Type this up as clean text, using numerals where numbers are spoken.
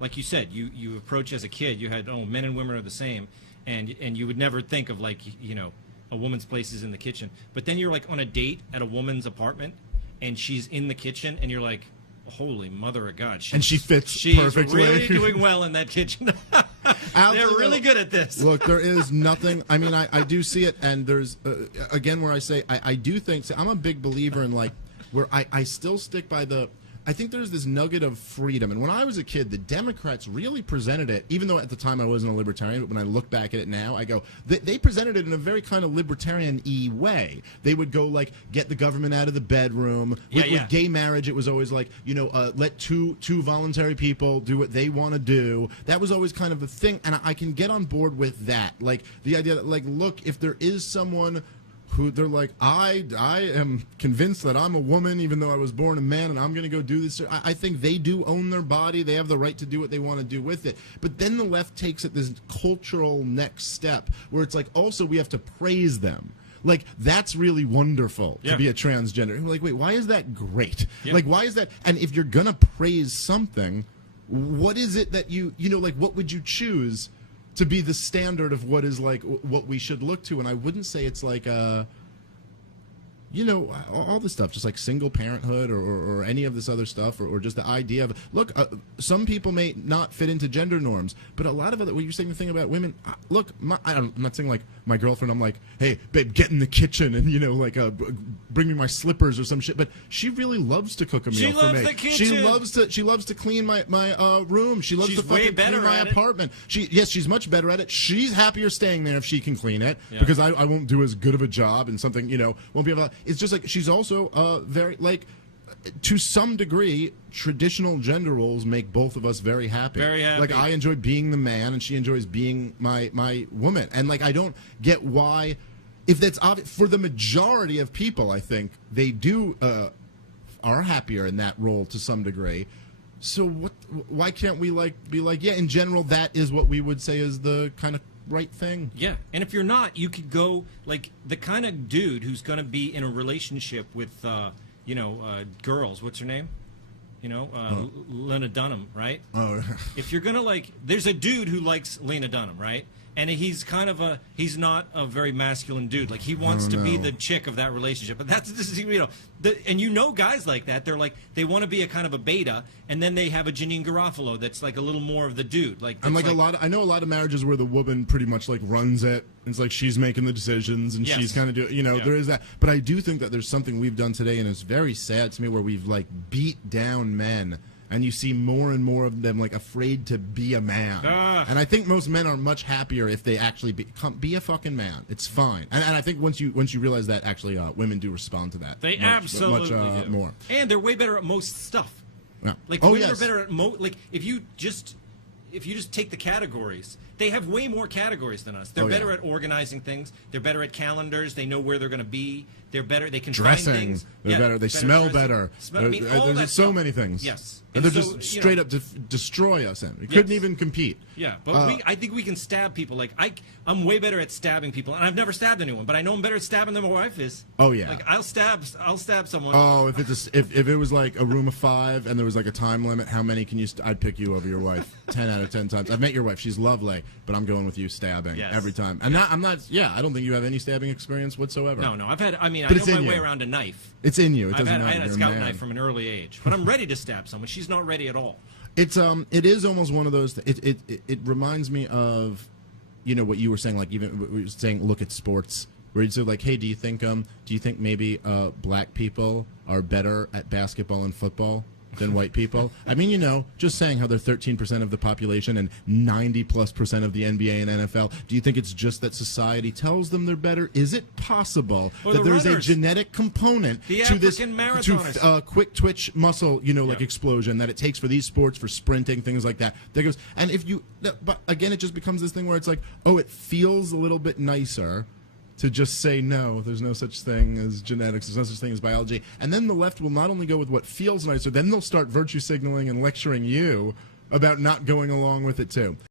like you said, you approach as a kid, you had, men and women are the same, and you would never think of, like, a woman's place is in the kitchen. But then you're, like, on a date at a woman's apartment, and she's in the kitchen, and you're like, holy mother of God. And she fits she's perfectly. She's really doing well in that kitchen. They're really good at this. Look, there is nothing. I mean, I do see it, and there's, again, where I say, I do think, I'm a big believer in, like, where I still stick by I think there's this nugget of freedom. And when I was a kid, the Democrats really presented it, even though at the time I wasn't a libertarian, but when I look back at it now, I go, they presented it in a very kind of libertarian-y way. They would go, like, get the government out of the bedroom. With gay marriage, it was always like, let two voluntary people do what they want to do. That was always kind of a thing, and I can get on board with that. Like, the idea that, like, look, if there is someone who they're like, I am convinced that I'm a woman even though I was born a man and I'm going to go do this. I think they do own their body. They have the right to do what they want to do with it. But then the left takes it this cultural next step where it's like, also we have to praise them. Like, that's really wonderful to be a transgender. And we're like, wait, why is that great? Yeah. Like, why is that? And if you're going to praise something, what is it that like, what would you choose to be the standard of what is, like, what we should look to? And I wouldn't say it's like all this stuff, just like single parenthood or any of this other stuff, or just the idea of, look, some people may not fit into gender norms, but a lot of other, what you're saying, the thing about women, look, I'm not saying, like, my girlfriend, I'm like, hey, babe, get in the kitchen and, bring me my slippers or some shit, but she really loves to cook a meal for me. She loves the kitchen. She loves to clean my room. She loves to fucking clean my apartment. She's much better at it. She's happier staying there if she can clean it, because I won't do as good of a job, and something, won't be able to. It's just like, she's also very, like, to some degree, traditional gender roles make both of us very happy. Very happy. Like, I enjoy being the man, and she enjoys being my woman. And, like, I don't get why, if that's obvious, for the majority of people, I think they do are happier in that role to some degree. So why can't we, like, be like, yeah, in general, that is what we would say is the kind of right thing? Yeah, and if you're not, you could go, like, the kind of dude who's going to be in a relationship with, girls. What's her name? Lena Dunham, right? Oh. If you're going to, like, there's a dude who likes Lena Dunham, right? And he's kind of he's not a very masculine dude. Like, he wants to be the chick of that relationship. But and guys like that, they're like, they want to be a kind of a beta, and then they have a Janine Garofalo that's like a little more of the dude. Like, and like I know a lot of marriages where the woman pretty much, like, runs it. It's like she's making the decisions, and she's kind of doing, there is that. But I do think that there's something we've done today, and it's very sad to me, where we've, like, beat down men. And you see more and more of them, like, afraid to be a man. And I think most men are much happier if they actually be a fucking man. It's fine. And I think once you realize that, actually, women do respond to that. They absolutely do. More. And they're way better at most stuff. Yeah. Like, women are better at like, if you just take the categories, they have way more categories than us. They're better at organizing things. They're better at calendars. They know where they're going to be. They're better. They can dressing. Find things. They're better. They smell better. There's so many things. Yes. And they're just straight up destroy us. We couldn't even compete. Yeah, but I think we can stab people. Like, I'm way better at stabbing people, and I've never stabbed anyone, but I know I'm better at stabbing than my wife is. Oh yeah. Like, I'll stab someone. Oh, if it was like a room of 5 and there was like a time limit, how many can you? I'd pick you over your wife 10 out of 10 times. I've met your wife; she's lovely, but I'm going with you stabbing every time. And I'm not. Yeah, I don't think you have any stabbing experience whatsoever. No, I've had. I mean, I know my way around a knife. It's in you. I had a scout knife from an early age, but I'm ready to stab someone. She's not ready at all. It is almost one of those. It reminds me of, what you were saying. Like, even we were saying, look at sports, where you'd say, like, hey, do you think maybe black people are better at basketball and football than white people? I mean, just saying how they're 13% of the population and 90+% of the NBA and NFL. Do you think it's just that society tells them they're better? Is it possible that there's a genetic component to this quick twitch muscle, like explosion that it takes for these sports, for sprinting, things like that? That goes, and but again, it just becomes this thing where it's like, oh, it feels a little bit nicer to just say, no, there's no such thing as genetics, there's no such thing as biology. And then the left will not only go with what feels nicer, then they'll start virtue signaling and lecturing you about not going along with it too.